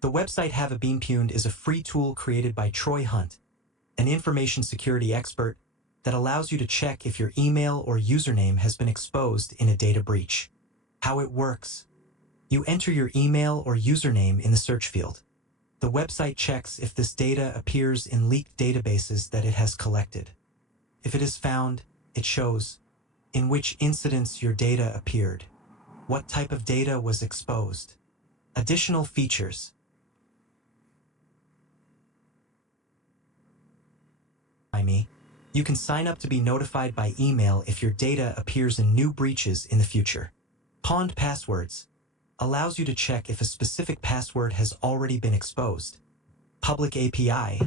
The website Have a Bean Pwned is a free tool created by Troy Hunt, an information security expert that allows you to check if your email or username has been exposed in a data breach. How it works. You enter your email or username in the search field. The website checks if this data appears in leaked databases that it has collected. If it is found, it shows in which incidents your data appeared, what type of data was exposed. Additional features. You can sign up to be notified by email if your data appears in new breaches in the future. Pwned passwords allows you to check if a specific password has already been exposed. Public API,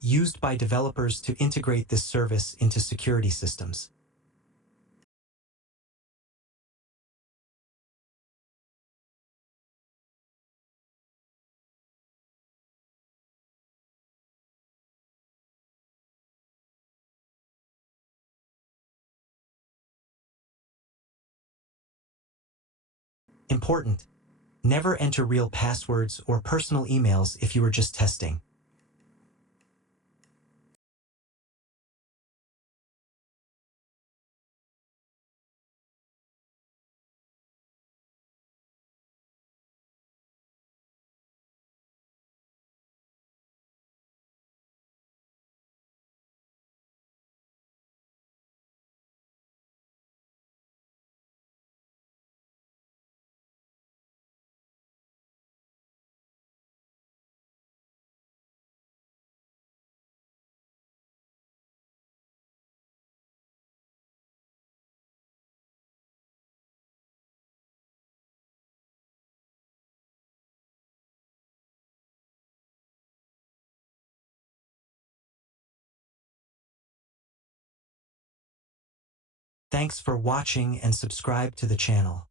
used by developers to integrate this service into security systems. Important. Never enter real passwords or personal emails if you are just testing. Thanks for watching and subscribe to the channel.